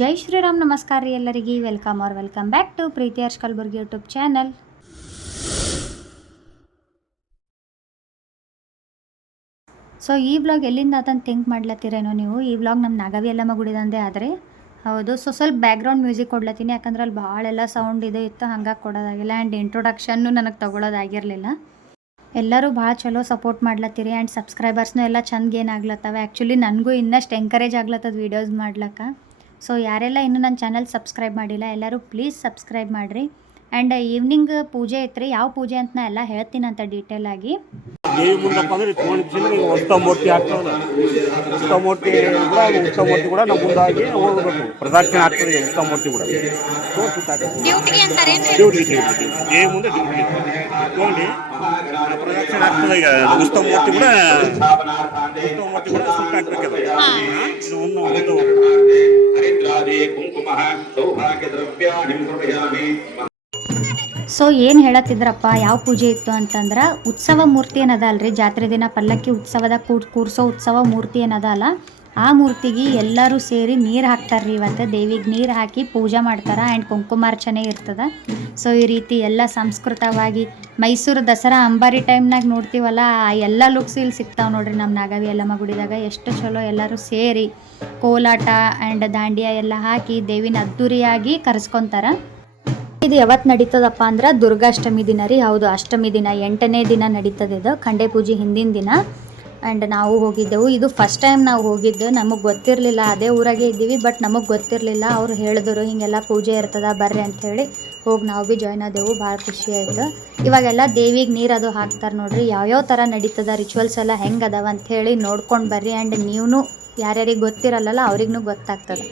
ಜೈ ಶ್ರೀರಾಮ್. ನಮಸ್ಕಾರ ರೀ ಎಲ್ಲರಿಗೆ. Welcome back to Preeti Harsh Kalaburagi YouTube channel. So ಈ ವ್ಲಾಗ್ ಎಲ್ಲಿಂದ ಆತಂತ ಥಿಂಕ್ ಮಾಡ್ಲತ್ತೀರೇನೋ ನೀವು. ಈ ವ್ಲಾಗ್ ನಮ್ಮ ನಾಗವಿ ಎಲ್ಲಮ್ಮ ಗುಡಿದಂದೆ ಆದರೆ ಹೌದು. ಸೊ ಸ್ವಲ್ಪ ಬ್ಯಾಕ್ಗ್ರೌಂಡ್ ಮ್ಯೂಸಿಕ್ ಕೊಡ್ಲತ್ತೀನಿ, ಯಾಕಂದ್ರೆ ಅಲ್ಲಿ ಭಾಳೆಲ್ಲ ಸೌಂಡ್ ಇದೆ ಇತ್ತು, ಹಂಗಾಗಿ ಕೊಡೋದಾಗಿಲ್ಲ. ಆ್ಯಂಡ್ ಇಂಟ್ರೊಡಕ್ಷನ್ನು ನನಗೆ ತೊಗೊಳೋದಾಗಿರಲಿಲ್ಲ. ಎಲ್ಲರೂ ಭಾಳ ಚಲೋ ಸಪೋರ್ಟ್ ಮಾಡ್ಲತ್ತೀರಿ. ಆ್ಯಂಡ್ ಸಬ್ಸ್ಕ್ರೈಬರ್ಸ್ನೂ ಎಲ್ಲ ಚಂದ ಏನಾಗ್ಲತ್ತವೆ. ಆ್ಯಕ್ಚುಲಿ ನನಗೂ ಇನ್ನಷ್ಟು ಎಂಕರೇಜ್ ಆಗ್ಲತ್ತದ ವೀಡಿಯೋಸ್ ಮಾಡ್ಲಿಕ್ಕೆ. ಸೊ ಯಾರೆಲ್ಲ ಇನ್ನೂ ನನ್ನ ಚಾನಲ್ ಸಬ್ಸ್ಕ್ರೈಬ್ ಮಾಡಿಲ್ಲ ಎಲ್ಲರೂ ಪ್ಲೀಸ್ ಸಬ್ಸ್ಕ್ರೈಬ್ ಮಾಡಿರಿ. ಆ್ಯಂಡ್ ಈವ್ನಿಂಗ್ ಪೂಜೆ ಐತ್ರಿ. ಯಾವ ಪೂಜೆ ಅಂತ ನಾ ಎಲ್ಲ ಹೇಳ್ತೀನಿ ಅಂತ ಡೀಟೇಲ್ ಆಗಿ. ದೇವಿ ಮುಂದಪ್ಪ ಅಂದ್ರೆ ಉತ್ಸವ ಮೂರ್ತಿ ಆಗ್ತದೆ. ಉತ್ಸವ ಮೂರ್ತಿ ಕೂಡ ನಮ್ಮ ಮುಂದಾಗಿ ಹೋಗಬೇಕು. ಪ್ರದಕ್ಷಿಣೆ ಆಗ್ತದೆ ಉತ್ಸವ ಮೂರ್ತಿ ಕೂಡ ದೇವಿ ಮುಂದೆ ನೋಡಿ ಪ್ರದಕ್ಷಿಣೆ ಆಗ್ತದೆ. ಈಗ ಉತ್ಸವ ಮೂರ್ತಿ ಕೂಡ ಸುತ್ತ ಹಾಕ್ಬೇಕಲ್ಲ. ಸೊ ಏನು ಹೇಳತ್ತಿದ್ರಪ್ಪ, ಯಾವ ಪೂಜೆ ಇತ್ತು ಅಂತಂದ್ರೆ ಉತ್ಸವ ಮೂರ್ತಿ ಏನದ ಅಲ್ರಿ, ಜಾತ್ರೆ ದಿನ ಪಲ್ಲಕ್ಕಿ ಉತ್ಸವದ ಕೂರ್ಸೋ ಉತ್ಸವ ಮೂರ್ತಿ ಏನದ ಅಲ್ಲ, ಆ ಮೂರ್ತಿಗೆ ಎಲ್ಲರೂ ಸೇರಿ ನೀರು ಹಾಕ್ತಾರ್ರಿ. ಇವತ್ತು ದೇವಿಗೆ ನೀರು ಹಾಕಿ ಪೂಜೆ ಮಾಡ್ತಾರೆ. ಆ್ಯಂಡ್ ಕುಂಕುಮಾರ್ಚನೆ ಇರ್ತದೆ. ಸೊ ಈ ರೀತಿ ಎಲ್ಲ ಸಂಸ್ಕೃತವಾಗಿ ಮೈಸೂರು ದಸರಾ ಅಂಬಾರಿ ಟೈಮ್ನಾಗ ನೋಡ್ತೀವಲ್ಲ, ಆ ಎಲ್ಲ ಲುಕ್ಸ್ ಇಲ್ಲಿ ಸಿಗ್ತಾವೆ ನೋಡ್ರಿ ನಮ್ಮ ನಾಗವಿ ಎಲ್ಲಮ್ಮ ಗುಡಿದಾಗ. ಎಷ್ಟು ಚಲೋ ಎಲ್ಲರೂ ಸೇರಿ ಕೋಲಾಟ ಆ್ಯಂಡ್ ದಾಂಡಿಯಾ ಎಲ್ಲ ಹಾಕಿ ದೇವಿನ ಅದ್ದೂರಿಯಾಗಿ ಕರೆಸ್ಕೊತಾರೆ. ಇದು ಯಾವತ್ತು ನಡೀತದಪ್ಪ ಅಂದ್ರೆ ದುರ್ಗಾಷ್ಟಮಿ ದಿನ ರೀ. ಹೌದು, ಅಷ್ಟಮಿ ದಿನ 8ನೇ ದಿನ ನಡೀತದೆ ಇದು, ಖಂಡೆ ಪೂಜೆ ಹಿಂದಿನ ದಿನ. ಆ್ಯಂಡ್ ನಾವು ಹೋಗಿದ್ದೆವು. ಇದು ಫಸ್ಟ್ ಟೈಮ್ ನಾವು ಹೋಗಿದ್ದು. ನಮಗೆ ಗೊತ್ತಿರಲಿಲ್ಲ, ಅದೇ ಊರಾಗೆ ಇದ್ದೀವಿ, ಬಟ್ ನಮಗೆ ಗೊತ್ತಿರಲಿಲ್ಲ. ಅವ್ರು ಹೇಳಿದ್ರು ಹಿಂಗೆಲ್ಲ ಪೂಜೆ ಇರ್ತದ ಬರ್ರಿ ಅಂಥೇಳಿ. ಹೋಗಿ ನಾವು ಭೀ ಜಾಯ್ನ್ ಆದೆವು. ಭಾಳ ಖುಷಿ ಆಯಿತು. ಇವಾಗೆಲ್ಲ ದೇವಿಗೆ ನೀರು ಅದು ಹಾಕ್ತಾರೆ ನೋಡ್ರಿ. ಯಾವ್ಯಾವ ಥರ ನಡೀತದ ರಿಚುವಲ್ಸ್ ಎಲ್ಲ ಹೆಂಗೆ ಅದಾವ ಅಂಥೇಳಿ ನೋಡ್ಕೊಂಡು ಬರ್ರಿ. ಆ್ಯಂಡ್ ನೀವು ಯಾರ್ಯಾರಿಗೆ ಗೊತ್ತಿರಲ್ಲ ಅವ್ರಿಗೂ ಗೊತ್ತಾಗ್ತದೆ.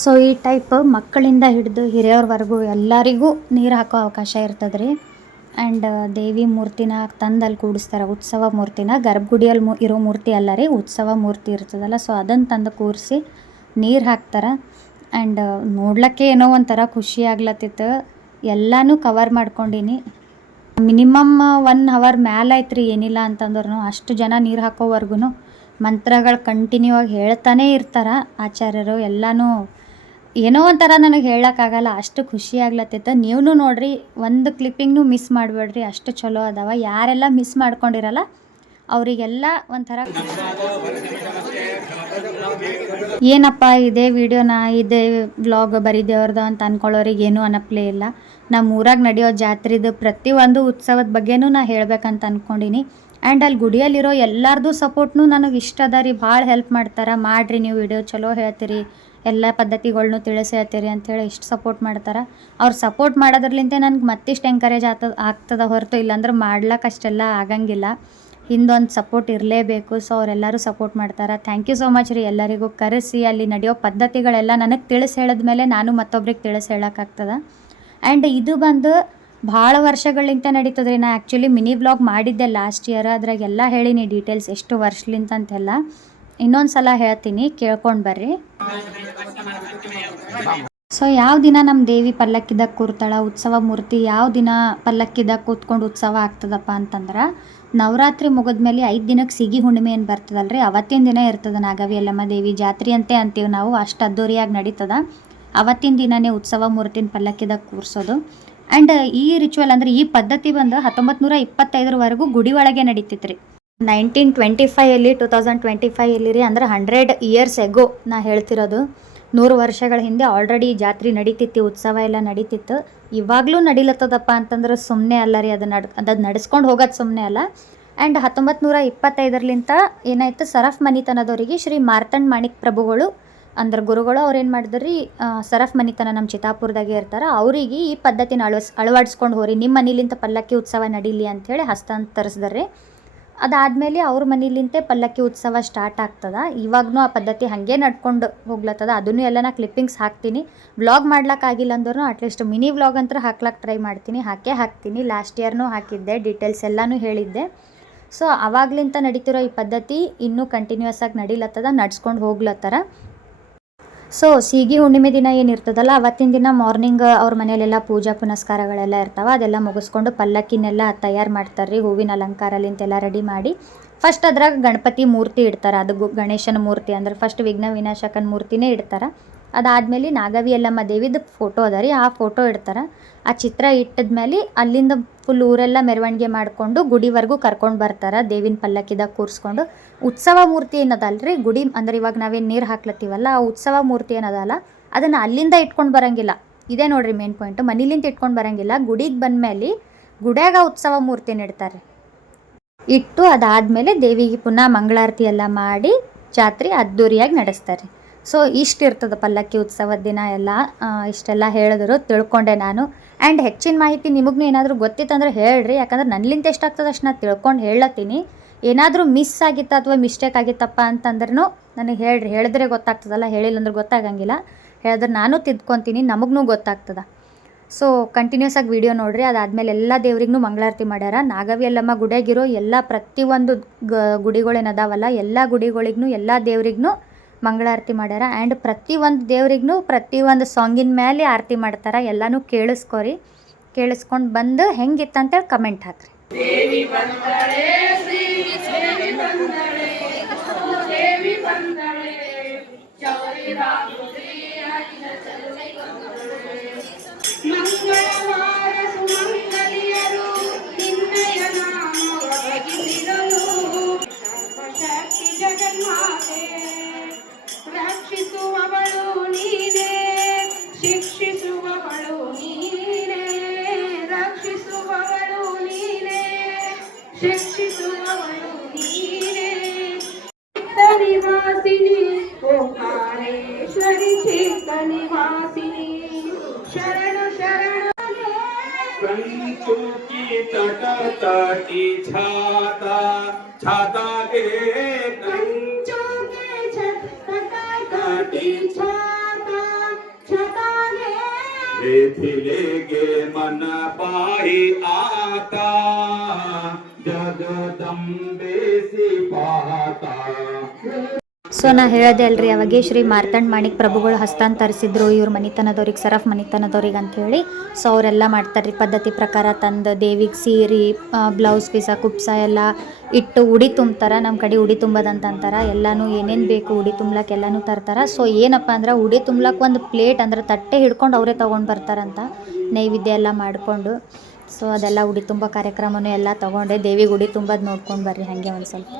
ಸೊ ಈ ಟೈಪ್ ಮಕ್ಕಳಿಂದ ಹಿಡಿದು ಹಿರಿಯವ್ರವರೆಗೂ ಎಲ್ಲರಿಗೂ ನೀರು ಹಾಕೋ ಅವಕಾಶ ಇರ್ತದೆ ರೀ. ಆ್ಯಂಡ್ ದೇವಿ ಮೂರ್ತಿನ ತಂದಲ್ಲಿ ಕೂಡಿಸ್ತಾರೆ. ಉತ್ಸವ ಮೂರ್ತಿನ ಗರ್ಭಗುಡಿಯಲ್ಲಿ ಇರೋ ಮೂರ್ತಿ ಅಲ್ಲ ರೀ, ಉತ್ಸವ ಮೂರ್ತಿ ಇರ್ತದಲ್ಲ, ಸೊ ಅದನ್ನು ತಂದು ಕೂರಿಸಿ ನೀರು ಹಾಕ್ತಾರೆ. ಆ್ಯಂಡ್ ನೋಡ್ಲಿಕ್ಕೆ ಏನೋ ಒಂಥರ ಖುಷಿ ಆಗ್ಲತ್ತಿತ್ತು. ಎಲ್ಲನೂ ಕವರ್ ಮಾಡ್ಕೊಂಡೀನಿ. ಮಿನಿಮಮ್ 1 ಅವರ್ ಮ್ಯಾಲೆ ಐತ್ರಿ, ಏನಿಲ್ಲ ಅಂತಂದ್ರೂ. ಅಷ್ಟು ಜನ ನೀರು ಹಾಕೋವರೆಗೂ ಮಂತ್ರಗಳು ಕಂಟಿನ್ಯೂ ಆಗಿ ಹೇಳ್ತಾನೇ ಇರ್ತಾರೆ ಆಚಾರ್ಯರು. ಎಲ್ಲನೂ ಏನೋ ಒಂಥರ ನನಗೆ ಹೇಳೋಕ್ಕಾಗಲ್ಲ, ಅಷ್ಟು ಖುಷಿ ಆಗ್ಲತ್ತಿತ್ತು. ನೀವು ನೋಡಿರಿ, ಒಂದು ಕ್ಲಿಪ್ಪಿಂಗ್ನೂ ಮಿಸ್ ಮಾಡಬೇಡ್ರಿ, ಅಷ್ಟು ಚಲೋ ಅದಾವ. ಯಾರೆಲ್ಲ ಮಿಸ್ ಮಾಡ್ಕೊಂಡಿರಲ್ಲ ಅವರಿಗೆಲ್ಲ ಒಂಥರ ಏನಪ್ಪ ಇದೇ ವಿಡಿಯೋನ ಇದೇ ವ್ಲಾಗ್ ಬರೀದೇವ್ರದ್ದು ಅಂತ ಅಂದ್ಕೊಳ್ಳೋರಿಗೆ ಏನೂ ಅನ್ನಪ್ಲೇ ಇಲ್ಲ. ನಮ್ಮ ಊರಾಗ ನಡೆಯೋ ಜಾತ್ರೆದು ಪ್ರತಿಯೊಂದು ಉತ್ಸವದ ಬಗ್ಗೆನೂ ನಾ ಹೇಳ್ಬೇಕಂತ ಅಂದ್ಕೊಂಡೀನಿ. ಆ್ಯಂಡ್ ಅಲ್ಲಿ ಗುಡಿಯಲ್ಲಿರೋ ಎಲ್ಲರದು ಸಪೋರ್ಟ್ನೂ ನನಗೆ ಇಷ್ಟ ಅದ ರೀ. ಭಾಳ ಹೆಲ್ಪ್ ಮಾಡ್ತಾರೆ. ಮಾಡಿರಿ ನೀವು ವಿಡಿಯೋ ಚಲೋ ಹೇಳ್ತೀರಿ, ಎಲ್ಲ ಪದ್ಧತಿಗಳ್ನೂ ತಿಳಿಸಿ ಹೇಳ್ತೀರಿ ಅಂಥೇಳಿ ಇಷ್ಟು ಸಪೋರ್ಟ್ ಮಾಡ್ತಾರೆ. ಅವ್ರು ಸಪೋರ್ಟ್ ಮಾಡೋದ್ರಲಿಂತ ನನಗೆ ಮತ್ತಿಷ್ಟು ಎಂಕರೇಜ್ ಆಗ್ತದೆ ಹೊರತು, ಇಲ್ಲಾಂದ್ರೆ ಮಾಡ್ಲಿಕ್ಕೆ ಅಷ್ಟೆಲ್ಲ ಆಗಂಗಿಲ್ಲ. ಹಿಂದೊಂದು ಸಪೋರ್ಟ್ ಇರಲೇಬೇಕು. ಸೊ ಅವರೆಲ್ಲರೂ ಸಪೋರ್ಟ್ ಮಾಡ್ತಾರೆ. ಥ್ಯಾಂಕ್ ಯು ಸೋ ಮಚ್ ರೀ ಎಲ್ಲರಿಗೂ. ಕರೆಸಿ ಅಲ್ಲಿ ನಡೆಯೋ ಪದ್ಧತಿಗಳೆಲ್ಲ ನನಗೆ ತಿಳಿಸಿ ಹೇಳಿದ್ಮೇಲೆ ನಾನು ಮತ್ತೊಬ್ರಿಗೆ ತಿಳಿಸಿ ಹೇಳೋಕ್ಕಾಗ್ತದೆ. ಆ್ಯಂಡ್ ಇದು ಬಂದು ಭಾಳ ವರ್ಷಗಳಿಂದ ನಡೀತದೆ ರೀ. ನಾ ಆ್ಯಕ್ಚುಲಿ ಮಿನಿ ವ್ಲಾಗ್ ಮಾಡಿದ್ದೆ ಲಾಸ್ಟ್ ಇಯರ್, ಅದ್ರಾಗೆಲ್ಲ ಹೇಳೀನಿ ಡೀಟೇಲ್ಸ್ ಎಷ್ಟು ವರ್ಷಲಿಂತ ಅಂತೆಲ್ಲ. ಇನ್ನೊಂದು ಸಲ ಹೇಳ್ತೀನಿ, ಕೇಳ್ಕೊಂಡು ಬರ್ರಿ. ಸೊ ಯಾವ ದಿನ ನಮ್ಮ ದೇವಿ ಪಲ್ಲಕ್ಕಿದಾಗ ಕೂರ್ತಾಳ, ಉತ್ಸವ ಮೂರ್ತಿ ಯಾವ ದಿನ ಪಲ್ಲಕ್ಕಿದಾಗ ಕೂತ್ಕೊಂಡು ಉತ್ಸವ ಆಗ್ತದಪ್ಪ ಅಂತಂದ್ರೆ, ನವರಾತ್ರಿ ಮುಗಿದ್ಮೇಲೆ 5 ದಿನಕ್ಕೆ ಸಿಗಿ ಹುಣ್ಣಿಮೆ ಏನು ಬರ್ತದಲ್ರಿ, ಅವತ್ತಿನ ದಿನ ಇರ್ತದೆ ನಾಗವಿ ಎಲ್ಲಮ್ಮ ದೇವಿ ಜಾತ್ರೆ ಅಂತೀವಿ ನಾವು. ಅಷ್ಟು ಅದ್ದೂರಿಯಾಗಿ ನಡೀತದೆ. ಅವತ್ತಿನ ದಿನವೇ ಉತ್ಸವ ಮೂರ್ತಿನ ಪಲ್ಲಕ್ಕಿದಾಗ ಕೂರಿಸೋದು. ಆ್ಯಂಡ್ ಈ ರಿಚುವಲ್ ಅಂದರೆ ಈ ಪದ್ಧತಿ ಬಂದು 1925ವರೆಗೂ ಗುಡಿ ಒಳಗೆ ನಡೀತಿತ್ತು ರೀ. 1925 2025 ರೀ, ಅಂದ್ರೆ 100 ಇಯರ್ಸ್ ಎಗೋ ನಾ ಹೇಳ್ತಿರೋದು. 100 ವರ್ಷಗಳ ಹಿಂದೆ ಆಲ್ರೆಡಿ ಜಾತ್ರೆ ನಡೀತಿತ್ತು, ಉತ್ಸವ ಎಲ್ಲ ನಡೀತಿತ್ತು. ಇವಾಗಲೂ ನಡೀಲತ್ತದಪ್ಪ ಅಂತಂದ್ರೆ ಸುಮ್ಮನೆ ಅಲ್ಲ ರೀ. ಅದು ನಡೆಸ್ಕೊಂಡು ಹೋಗೋದು ಸುಮ್ಮನೆ ಅಲ್ಲ. ಆ್ಯಂಡ್ 1925 ಏನಾಯ್ತು, ಸರಫ್ ಮನಿತನದವರಿಗೆ ಶ್ರೀ ಮಾರ್ತಂಡ್ ಮಾಣಿಕ್ ಪ್ರಭುಗಳು ಅಂದ್ರೆ ಗುರುಗಳು ಅವ್ರು ಏನು ಮಾಡಿದ್ರಿ, ಸರಫ್ ಮನಿತನ ನಮ್ಮ ಚಿತ್ತಾಪುರದಾಗೆ ಇರ್ತಾರೆ, ಅವರಿಗೆ ಈ ಪದ್ಧತಿನ ಅಳವಡಿಸ್ಕೊಂಡು ಹೋರಿ, ನಿಮ್ಮ ಮನೇಲಿಂದ ಪಲ್ಲಕ್ಕಿ ಉತ್ಸವ ನಡೀಲಿ ಅಂಥೇಳಿ ಹಸ್ತಾಂತರಿಸಿದ್ರಿ. ಅದಾದಮೇಲೆ ಅವ್ರ ಮನೇಲಿಂತೆ ಪಲ್ಲಕ್ಕಿ ಉತ್ಸವ ಸ್ಟಾರ್ಟ್ ಆಗ್ತದೆ. ಇವಾಗೂ ಆ ಪದ್ಧತಿ ಹಾಗೆ ನಡ್ಕೊಂಡು ಹೋಗ್ಲತ್ತದ. ಅದನ್ನು ಎಲ್ಲ ನಾ ಕ್ಲಿಪ್ಪಿಂಗ್ಸ್ ಹಾಕ್ತೀನಿ. ವ್ಲಾಗ್ ಮಾಡ್ಲಿಕ್ಕಾಗಿಲ್ಲ ಅಂದ್ರೂ ಅಟ್ಲೀಸ್ಟ್ ಮಿನಿ ವ್ಲಾಗ್ ಅಂತ ಹಾಕ್ಲಕ್ಕೆ ಟ್ರೈ ಮಾಡ್ತೀನಿ. ಹಾಕ್ತೀನಿ. ಲಾಸ್ಟ್ ಇಯರ್ನೂ ಹಾಕಿದ್ದೆ, ಡೀಟೇಲ್ಸ್ ಎಲ್ಲನೂ ಹೇಳಿದ್ದೆ. ಸೊ ಅವಾಗ್ಲಿಂತ ನಡೀತಿರೋ ಈ ಪದ್ಧತಿ ಇನ್ನೂ ಕಂಟಿನ್ಯೂಸ್ ಆಗಿ ನಡೀಲತ್ತದ, ನಡ್ಸ್ಕೊಂಡು ಹೋಗ್ಲತ್ತಾರ. ಸೊ ಸೀಗಿ ಹುಣ್ಣಿಮೆ ದಿನ ಏನಿರ್ತದಲ್ಲ, ಅವತ್ತಿನ ದಿನ ಮಾರ್ನಿಂಗ್ ಅವ್ರ ಮನೆಯಲ್ಲೆಲ್ಲ ಪೂಜಾ ಪುನಸ್ಕಾರಗಳೆಲ್ಲ ಇರ್ತಾವೆ. ಅದೆಲ್ಲ ಮುಗಿಸ್ಕೊಂಡು ಪಲ್ಲಕ್ಕಿನೆಲ್ಲ ತಯಾರು ಮಾಡ್ತಾರೆ ರೀ, ಹೂವಿನ ಅಲಂಕಾರಲಿಂತೆಲ್ಲ ರೆಡಿ ಮಾಡಿ. ಫಸ್ಟ್ ಅದ್ರಾಗ ಗಣಪತಿ ಮೂರ್ತಿ ಇಡ್ತಾರೆ. ಅದು ಗಣೇಶನ ಮೂರ್ತಿ ಅಂದ್ರೆ ಫಸ್ಟ್ ವಿಘ್ನ ವಿನಾಶಕನ ಮೂರ್ತಿನೇ ಇಡ್ತಾರೆ. ಅದಾದಮೇಲೆ ನಾಗವಿ ಯಲ್ಲಮ್ಮ ದೇವಿದು ಫೋಟೋ ಅದ ರೀ, ಆ ಫೋಟೋ ಇಡ್ತಾರೆ. ಆ ಚಿತ್ರ ಇಟ್ಟಿದ್ಮೇಲೆ ಅಲ್ಲಿಂದ ಫುಲ್ ಊರೆಲ್ಲ ಮೆರವಣಿಗೆ ಮಾಡಿಕೊಂಡು ಗುಡಿವರೆಗೂ ಕರ್ಕೊಂಡು ಬರ್ತಾರೆ, ದೇವಿನ ಪಲ್ಲಕ್ಕಿದಾಗ ಕೂರಿಸ್ಕೊಂಡು. ಉತ್ಸವ ಮೂರ್ತಿ ಏನದಲ್ಲ ರೀ, ಗುಡಿ ಅಂದ್ರೆ ಇವಾಗ ನಾವೇನು ನೀರು ಹಾಕ್ಲತ್ತೀವಲ್ಲ, ಆ ಉತ್ಸವ ಮೂರ್ತಿ ಏನದಲ್ಲ ಅದನ್ನು ಅಲ್ಲಿಂದ ಇಟ್ಕೊಂಡು ಬರೋಂಗಿಲ್ಲ. ಇದೇ ನೋಡಿರಿ ಮೇನ್ ಪಾಯಿಂಟು, ಮನೇಲಿಂದ ಇಟ್ಕೊಂಡು ಬರೋಂಗಿಲ್ಲ. ಗುಡಿಗೆ ಬಂದಮೇಲೆ ಗುಡಿಯಾಗ ಉತ್ಸವ ಮೂರ್ತಿನ ಇಡ್ತಾರೆ. ಇಟ್ಟು ಅದಾದಮೇಲೆ ದೇವಿಗೆ ಪುನಃ ಮಂಗಳಾರತಿ ಎಲ್ಲ ಮಾಡಿ ಜಾತ್ರೆ ಅದ್ದೂರಿಯಾಗಿ ನಡೆಸ್ತಾರೆ. ಸೊ ಇಷ್ಟು ಇರ್ತದೆ ಪಲ್ಲಕ್ಕಿ ಉತ್ಸವದ ದಿನ ಎಲ್ಲ. ಇಷ್ಟೆಲ್ಲ ಹೇಳಿದ್ರು ತಿಳ್ಕೊಂಡೆ ನಾನು. ಆ್ಯಂಡ್ ಹೆಚ್ಚಿನ ಮಾಹಿತಿ ನಿಮಗೂ ಏನಾದರೂ ಗೊತ್ತಿತ್ತಂದ್ರೆ ಹೇಳ್ರಿ, ಯಾಕಂದ್ರೆ ನನ್ನಿಂದ ಎಷ್ಟಾಗ್ತದೆ ಅಷ್ಟು ನಾನು ತಿಳ್ಕೊಂಡು ಹೇಳತ್ತೀನಿ. ಏನಾದರೂ ಮಿಸ್ ಆಗಿತ್ತ ಅಥವಾ ಮಿಸ್ಟೇಕ್ ಆಗಿತ್ತಪ್ಪ ಅಂತಂದ್ರೂ ನನಗೆ ಹೇಳ್ರಿ, ಹೇಳಿದ್ರೆ ಗೊತ್ತಾಗ್ತದಲ್ಲ, ಹೇಳಿಲ್ಲ ಅಂದ್ರೆ ಗೊತ್ತಾಗಂಗಿಲ್ಲ. ಹೇಳಿದ್ರೆ ನಾನು ತಿದ್ಕೊತೀನಿ, ನಮಗೂ ಗೊತ್ತಾಗ್ತದೆ. ಸೊ ಕಂಟಿನ್ಯೂಸ್ ಆಗಿ ವಿಡಿಯೋ ನೋಡಿರಿ. ಅದಾದಮೇಲೆ ಎಲ್ಲ ದೇವ್ರಿಗೂ ಮಂಗಳಾರತಿ ಮಾಡ್ಯಾರ. ನಾಗವಿ ಯಲ್ಲಮ್ಮ ಗುಡಿಯಾಗಿರೋ ಎಲ್ಲ ಪ್ರತಿಯೊಂದು ಗುಡಿಗಳೇನದಾವಲ್ಲ, ಎಲ್ಲ ಗುಡಿಗಳಿಗೂ ಎಲ್ಲ ದೇವ್ರಿಗೂ ಮಂಗಳಾರತಿ ಮಾಡ್ಯಾರ. ಆ್ಯಂಡ್ ಪ್ರತಿಯೊಂದು ದೇವ್ರಿಗೂ ಪ್ರತಿಯೊಂದು ಸಾಂಗಿನ ಮೇಲೆ ಆರತಿ ಮಾಡ್ತಾರೆ. ಎಲ್ಲನೂ ಕೇಳಿಸ್ಕೊರಿ. ಕೇಳಿಸ್ಕೊಂಡು ಬಂದು ಹೆಂಗಿತ್ತಂತೇಳಿ ಕಮೆಂಟ್ ಹಾಕ್ರಿ. ದೇವಿ ಬಂದಳೆ ಶ್ರೀ ದೇವಿ ಬಂದಳೆ, ದೇವಿ ಬಂದಳೆ ಚೌರಿ ರಾತ್ರಿ ಆಗಿನ ಚಲುವೆ ಬಂದಳೆ. ಮಂಗಳವಾರ ಸುಮಂಗಲಿಯರು ನಿನ್ನಯ ನಾಮ ಬಗಿಸಿದರು. ಸರ್ವಶಕ್ತಿ ಜಗನ್ಮಾತೆ ರಕ್ಷಿಸುವವಳು ನೀನೇ, ಶಿಕ್ಷಿಸುವವಳು ನೀನೇ, ರಕ್ಷಿಸುವವಳು ನೀನೇ, ಶಿಕ್ಷಿಸುವವಳು ನೀನೇ. ಚಿತ್ತ ನಿವಾಸಿನಿ ಓಂಕಾರೇಶ್ವರಿ, ಚಿತ್ತ ನಿವಾಸಿನಿ ಶರಣ ಶರಣ. कंचुकी तट तटी छाता छाता के कंचुकी तट तटी छाता छाता के थिले गे मन पाही आता जगदम्बे सी पाता. ಸೊ ನಾ ಹೇಳಿದೆ ಅಲ್ರಿ ಅವಾಗೆ, ಶ್ರೀ ಮಾರ್ತಾಂಡ್ ಮಾಣಿಕ್ ಪ್ರಭುಗಳು ಹಸ್ತಾಂತರಿಸಿದ್ರು ಇವ್ರ ಮನಿತನದವ್ರಿಗೆ, ಸರಫ್ ಮನಿತನದವ್ರಿಗೆ ಅಂಥೇಳಿ. ಸೊ ಅವರೆಲ್ಲ ಮಾಡ್ತಾರೆ ರೀ ಪದ್ಧತಿ ಪ್ರಕಾರ. ತಂದು ದೇವಿಗೆ ಸೀರೆ, ಬ್ಲೌಸ್ ಪೀಸ, ಕುಪ್ಸ ಎಲ್ಲ ಇಟ್ಟು ಉಡಿ ತುಂಬ್ತಾರೆ. ನಮ್ಮ ಕಡೆ ಉಡಿ ತುಂಬೋದಂತ ಅಂತಾರೆ. ಎಲ್ಲನೂ ಏನೇನು ಬೇಕು ಉಡಿ ತುಂಬ್ಲಕ್ಕೆ ಎಲ್ಲನೂ ತರ್ತಾರೆ. ಸೊ ಏನಪ್ಪ ಅಂದ್ರೆ ಉಡಿ ತುಂಬ್ಲಕ್ಕೆ ಒಂದು ಪ್ಲೇಟ್ ಅಂದ್ರೆ ತಟ್ಟೆ ಹಿಡ್ಕೊಂಡು ಅವರೇ ತೊಗೊಂಡು ಬರ್ತಾರಂತ, ನೈವೇದ್ಯ ಎಲ್ಲ ಮಾಡಿಕೊಂಡು. ಸೊ ಅದೆಲ್ಲ ಉಡಿ ತುಂಬ ಕಾರ್ಯಕ್ರಮನೂ ಎಲ್ಲ ತೊಗೊಂಡೆ. ದೇವಿಗೆ ಉಡಿ ತುಂಬೋದು ನೋಡ್ಕೊಂಡು ಬರ್ರಿ ಹಾಗೆ ಒಂದು ಸ್ವಲ್ಪ.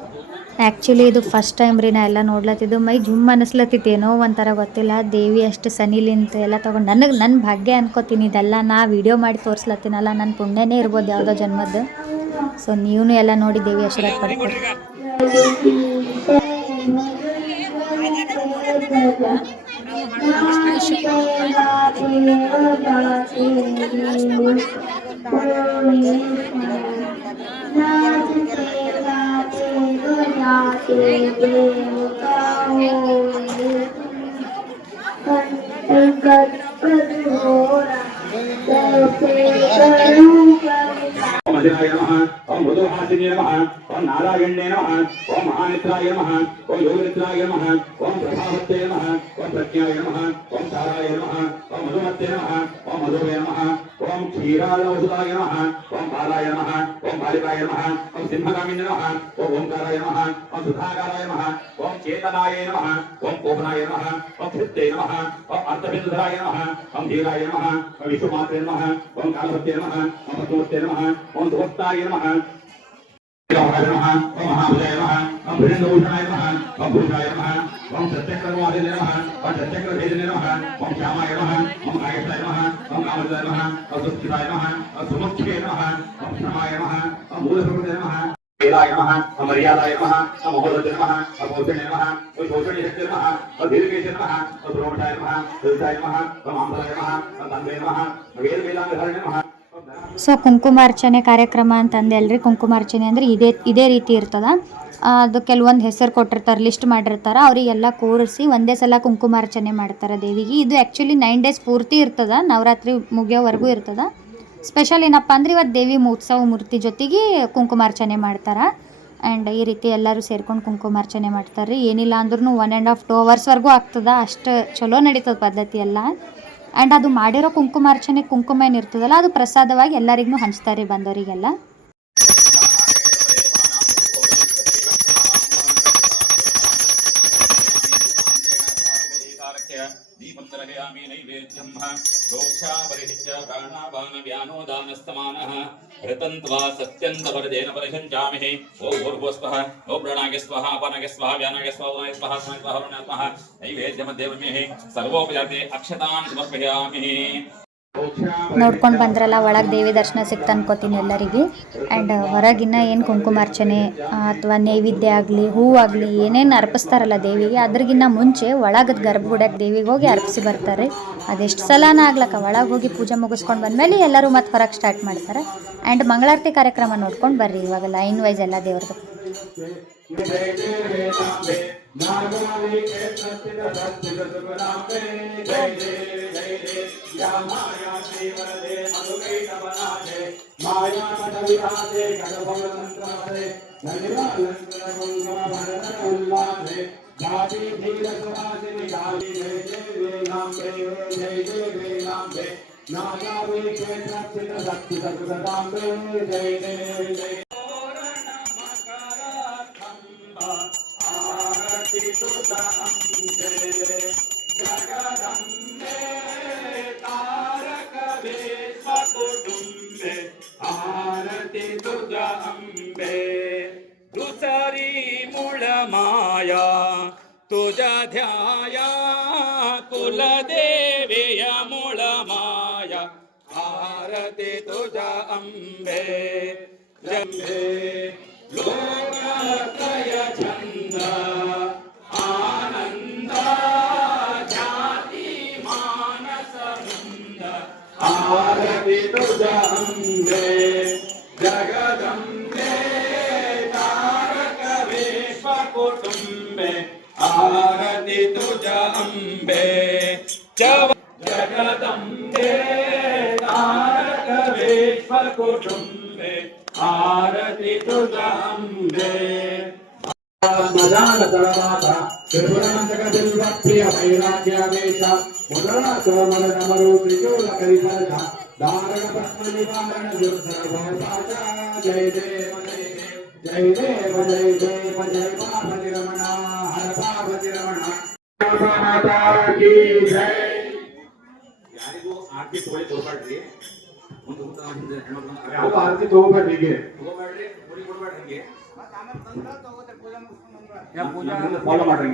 ಆ್ಯಕ್ಚುಲಿ ಇದು ಫಸ್ಟ್ ಟೈಮ್ ರೀ ನಾ ಎಲ್ಲ ನೋಡ್ಲತ್ತಿದ್ದು. ಮೈ ಜುಮ್ ಅನ್ನಿಸ್ಲತ್ತಿತ್ತು, ಏನೋ ಒಂಥರ ಗೊತ್ತಿಲ್ಲ. ದೇವಿ ಅಷ್ಟು ಸನಿಲಿಂತ ಎಲ್ಲ ತೊಗೊಂಡು ನನ್ನ ಭಾಗ್ಯ ಅನ್ಕೋತೀನಿ ಇದೆಲ್ಲ. ನಾ ವಿಡಿಯೋ ಮಾಡಿ ತೋರಿಸ್ಲತ್ತೀನಲ್ಲ, ನನ್ನ ಪುಣ್ಯನೇ ಇರ್ಬೋದು ಯಾವುದೋ ಜನ್ಮದ್ದು. ಸೊ ನೀವು ಎಲ್ಲ ನೋಡಿ ದೇವಿ ಆಶೀರ್ವಾದ ಪಡ್ಕೊಡಿ. मदिराय नमः, ओम मृदुहासिने नमः, ओम नारायण्ये नमः, ओम महानिद्राय नमः, ओम योगनिद्राय नमः, ओम प्रभावत्ये नमः, ओम प्रज्ञाय नमः, ओम ताराय नमः, ओम मधुमत्ये नमः, ओम मधुवे नमः, ओम क्षीरालवसुदाय नमः, ओम बालाय नमः, ओम बालिकाय नमः, ओम सिंहगामिने नमः, ओम ओंकाराय नमः, ओम सुधाकाराय नमः, ओम चेतनाय नमः, ओम कोपनाय नमः, ओम चित्ते नमः, ओम अर्थबिंदुधराय नमः, ओम धीराय नमः, ओम विष्णुमात्रे नमः, ओम कालभत्ये नमः, ओम पद्मवत्ये नमः, ओम सुभक्ताय नमः, ओम महाभुजाय नमः, ओम भिन्नभूषणाय नमः, ओम भूषाय नमः, ओम सत्यक्रमवादिने नमः, ओम सत्यक्रमभेदिने नमः, ओम श्यामाय नमः, ओम कायस्थाय नमः, ओम कामदाय नमः, ओम सुस्थिताय नमः, ओम सुमुख्ये नमः, ओम श्रमाय नमः, ओम मूलप्रकृते नमः, वेदाय नमः, ओम मर्यादाय नमः, ओम महोदय नमः, ओम भूषणे नमः, ओम शोषणे शक्ति नमः, ओम दीर्घेश नमः, ओम प्रोमठाय नमः, दुर्गाय नमः, ओम आम्बराय नमः, ओम तन्वे नमः, वेद वेदांगधरणे नमः, ಸೊ ಕುಂಕುಮಾರ್ಚನೆ ಕಾರ್ಯಕ್ರಮ ಅಂತಂದೆಲ್ರಿ. ಕುಂಕುಮಾರ್ಚನೆ ಅಂದರೆ ಇದೇ ರೀತಿ ಇರ್ತದೆ. ಅದು ಕೆಲವೊಂದು ಹೆಸರು ಕೊಟ್ಟಿರ್ತಾರೆ, ಲಿಸ್ಟ್ ಮಾಡಿರ್ತಾರೆ, ಅವರಿಗೆಲ್ಲ ಕೂರಿಸಿ ಒಂದೇ ಸಲ ಕುಂಕುಮಾರ್ಚನೆ ಮಾಡ್ತಾರೆ ದೇವಿಗೆ. ಇದು ಆ್ಯಕ್ಚುಲಿ 9 ಡೇಸ್ ಪೂರ್ತಿ ಇರ್ತದೆ, ನವರಾತ್ರಿ ಮುಗಿಯೋವರೆಗೂ ಇರ್ತದೆ. ಸ್ಪೆಷಲ್ ಏನಪ್ಪ ಅಂದ್ರೆ ಇವತ್ತು ದೇವಿ ಉತ್ಸವ ಮೂರ್ತಿ ಜೊತೆಗೆ ಕುಂಕುಮಾರ್ಚನೆ ಮಾಡ್ತಾರೆ. ಆ್ಯಂಡ್ ಈ ರೀತಿ ಎಲ್ಲರೂ ಸೇರ್ಕೊಂಡು ಕುಂಕುಮಾರ್ಚನೆ ಮಾಡ್ತಾರೆ ರೀ. ಏನಿಲ್ಲ ಅಂದ್ರೂ 1.5 to 2 ಅವರ್ಸ್ವರೆಗೂ ಆಗ್ತದೆ. ಅಷ್ಟು ಚಲೋ ನಡೀತದೆ ಪದ್ಧತಿ ಎಲ್ಲ. ಆ್ಯಂಡ್ ಅದು ಮಾಡಿರೋ ಕುಂಕುಮಾರ್ಚನೆ ಕುಂಕುಮ ಏನಿರ್ತದಲ್ಲ ಅದು ಪ್ರಸಾದವಾಗಿ ಎಲ್ಲರಿಗೂ ಹಂಚ್ತಾರೆ ಬಂದವರಿಗೆಲ್ಲ. दीपंतरयामि नैवेद्यं रोक्षापरिहिच्य प्राणापानव्यानोदानस्तमानः ऋतन्त्वा सत्यन्तवरदेन परिषञ्चामिहि ॐ भूर्भुवस्वः ॐ प्राणाय स्वाहा अपानाय स्वाहा व्यानाय स्वाहा उदानाय स्वाहा समाय स्वाहा वरुणाय स्वाहा नैवेद्यमध्यमन्ये सर्वोपचारे अक्षतान् समर्पयामि. ನೋಡ್ಕೊಂಡು ಬಂದ್ರಲ್ಲ, ಒಳಗೆ ದೇವಿ ದರ್ಶನ ಸಿಕ್ತು ಅನ್ಕೋತೀನಿ ಎಲ್ಲರಿಗೆ. ಆ್ಯಂಡ್ ಹೊರಗಿನ್ನ ಏನು ಕುಂಕುಮಾರ್ಚನೆ ಅಥವಾ ನೈವೇದ್ಯ ಆಗಲಿ ಹೂವಾಗಲಿ ಏನೇನು ಅರ್ಪಿಸ್ತಾರಲ್ಲ ದೇವಿಗೆ, ಅದ್ರಗಿನ್ನ ಮುಂಚೆ ಒಳಗದ ಗರ್ಭಗುಡಿಯಾಗ ದೇವಿಗೆ ಹೋಗಿ ಅರ್ಪಿಸಿ ಬರ್ತಾರೆ. ಅದೆಷ್ಟು ಸಲನ ಆಗ್ಲಕ್ಕ ಒಳಗೆ ಹೋಗಿ ಪೂಜೆ ಮುಗಿಸ್ಕೊಂಡು ಬಂದಮೇಲೆ ಎಲ್ಲರೂ ಮತ್ತೆ ಹೊರಗೆ ಸ್ಟಾರ್ಟ್ ಮಾಡ್ತಾರೆ. ಆ್ಯಂಡ್ ಮಂಗಳಾರತಿ ಕಾರ್ಯಕ್ರಮ ನೋಡ್ಕೊಂಡು ಬರ್ರಿ ಇವಾಗ ಲೈನ್ ವೈಸ್ ಎಲ್ಲ ದೇವ್ರದ್ದು. दुसरी मूळ माया तुझ्या ध्याया कुलदेवीय मूळ माया आरती तुझ्या अंबे जंबे लोकत्रय छंद आनंद जाती मानस वृंद आरती तुझ्या अंबे जगदंबे तारक विश्व कुटुंबे आरती तुझ्या अंबे जगदंबे तारक विश्व कुटुंबे आरती तुझ्या अंबे मदान सर्वमाता त्रिपुरांतक बिल्व प्रिय वैराग्यावेश मुद्रणा सोमन नमरो त्रिशूल करिफलधा दारक पद्म निवारण दुर्धर भवपाचा जय देव जय देव जय देव जय पार्वती रमणा हर पार्वती रमणा माता की जय. ಯಾರಿಗೂ ಆರತಿ ತಗೊಳ್ಬೇಡ್ರಿ, ಮುಂದೆ ಯಾವ ಆರತಿ ತಗೋಬೇಡ್ರಿ, ತಗೋಬೇಡ್ರಿ, ಮುಡಿ ಕೊಡ್ಬೇಡ್ರಿ, ಫಾಲೋ ಮಾಡ್ರಿ.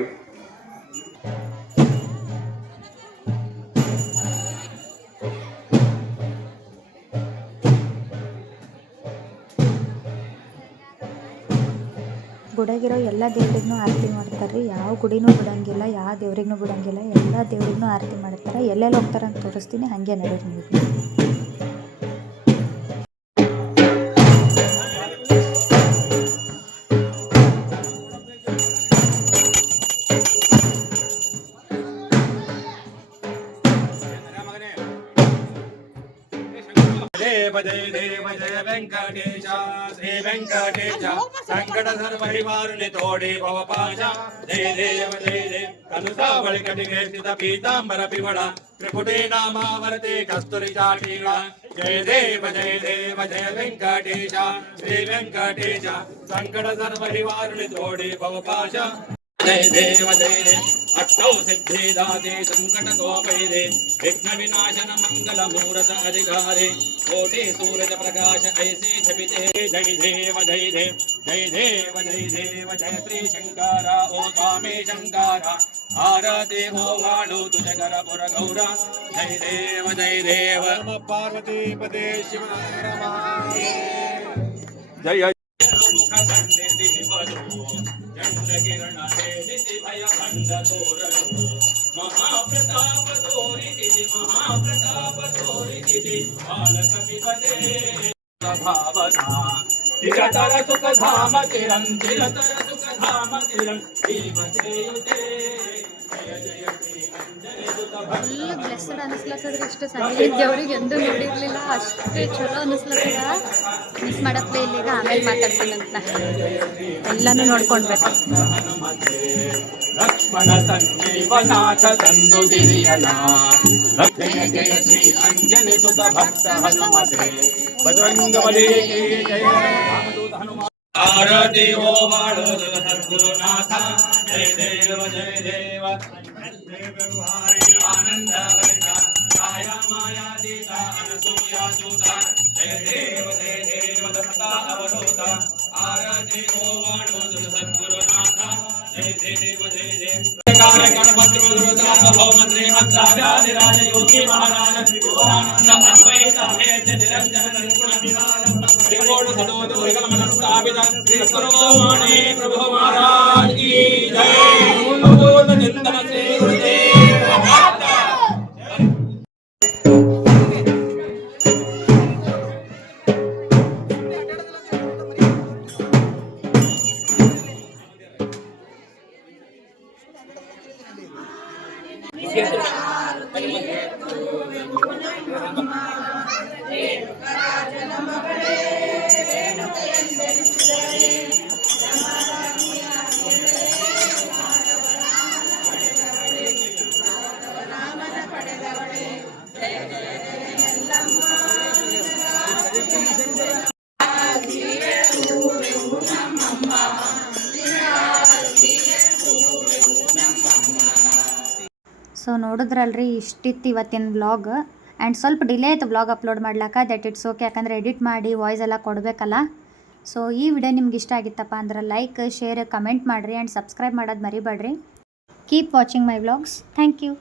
ಗುಡಿಯಾಗಿರೋ ಎಲ್ಲ ದೇವ್ರಿಗೂ ಆರತಿ ಮಾಡ್ತಾರೆ ರೀ. ಯಾವ ಗುಡಿನೂ ಬಿಡಂಗಿಲ್ಲ, ಯಾವ ದೇವ್ರಿಗೂ ಬಿಡಂಗಿಲ್ಲ, ಎಲ್ಲ ದೇವ್ರಿಗೂ ಆರತಿ ಮಾಡ್ತಾರೆ. ಎಲ್ಲೆಲ್ಲಿ ಹೋಗ್ತಾರೆ ಅಂತ ತೋರಿಸ್ತೀನಿ, ಹಾಗೆ ನಡೀರಿ ನೀವು. जय देव जय वेंकटेश श्री वेंकटेश संकट सर्व निवारणे तोड़े भवपाश. जय देव कनुसावळि कटिगे स्थित पीतांबर पिवळ त्रिपुटे नामावरते कस्तूरी चाटीळ. जय देव जय वेंकटेश श्री वेंकटेश संकट सर्व निवारणे तोड़े भवपाश. जय देव अष्टौ सिद्धि दाते संकट तोपैरे विघ्न विनाशन मंगल मूर्त अधिकारे कोटि सूरज प्रकाश ऐसे छपिते. जय देव जय देव जय श्री शंकरा ओ स्वामी शंकरा आरती ओ वाणु तुझ कर पुर गौरा. जय देव पार्वती पदे शिव जय किरण भय खंड तोरणो महाप्रताप तोरी महाप्रताप तोरी बालक विपदे भावना चिरतर सुख धाम चिरं चिरतर सुख धाम चिरं जीवसे युते जय जय श्री अंजनी सुत ಫುಲ್ ಬ್ಲೆಸ್ಡ್ ಅನಿಸ್ಲತ್ತದ್ರಿ. ಇಷ್ಟು ಸಂಗೀತ ದೇವ್ರಿಗೆ ಎಂದೂ ನೋಡಿರ್ಲಿಲ್ಲ, ಅಷ್ಟೇ ಚಲೋ ಅನಿಸ್ಲತ್ತದ. ಮಿಸ್ ಮಾಡಪ್ಲೆ ಇಲ್ಲಿಗ, ಆಮೇಲೆ ಮಾತಾಡ್ತೀನಂತ ಎಲ್ಲಾನು ನೋಡ್ಕೊಂಡ್ಬೇಕು. लक्ष्मण संजीवनाथ तंदु गिरियना जय जय श्री अंजनी सुत भक्त हनुमते बजरंग बली की जय रामदूत हनुमान आरती ओ बाणो सद्गुरुनाथ जय देव आनंद वरिता काया माया दीता अनसूया सूता जय देव दत्ता अवधूता आरती ओ बाणो सद्गुरुनाथ जय देव गणपति गुरु सार्वभौम श्री मद्राजाधिराज योगी महाराज त्रिभुवनानंद अद्वैत अभेद निरंजन निर्गुण निरालंब त्रिकोण सदोद विकल मनस्तापित श्री सर्वमाणि प्रभु महाराज की जय अवधूत चिंतन श्री गुरुदेव दत्त ಸೊ ನೋಡಿದ್ರಲ್ರಿ, ಇಷ್ಟಿತ್ತು ಇವತ್ತಿನ ವ್ಲಾಗ್. ಆ್ಯಂಡ್ ಸ್ವಲ್ಪ ಡಿಲೇ ಆಯಿತು ವ್ಲಾಗ್ ಅಪ್ಲೋಡ್ ಮಾಡ್ಲಾಕ. ದಟ್ ಇಟ್ಸ್ ಓಕೆ, ಯಾಕಂದರೆ ಎಡಿಟ್ ಮಾಡಿ ವಾಯ್ಸ್ ಎಲ್ಲ ಕೊಡಬೇಕಲ್ಲ. ಸೊ ಈ ವಿಡಿಯೋ ನಿಮ್ಗೆ ಇಷ್ಟ ಆಗಿತ್ತಪ್ಪ ಅಂದ್ರೆ ಲೈಕ್, ಶೇರ್, ಕಮೆಂಟ್ ಮಾಡಿರಿ ಆ್ಯಂಡ್ ಸಬ್ಸ್ಕ್ರೈಬ್ ಮಾಡೋದು ಮರಿಬೇಡ್ರಿ. Keep watching my vlogs. Thank you.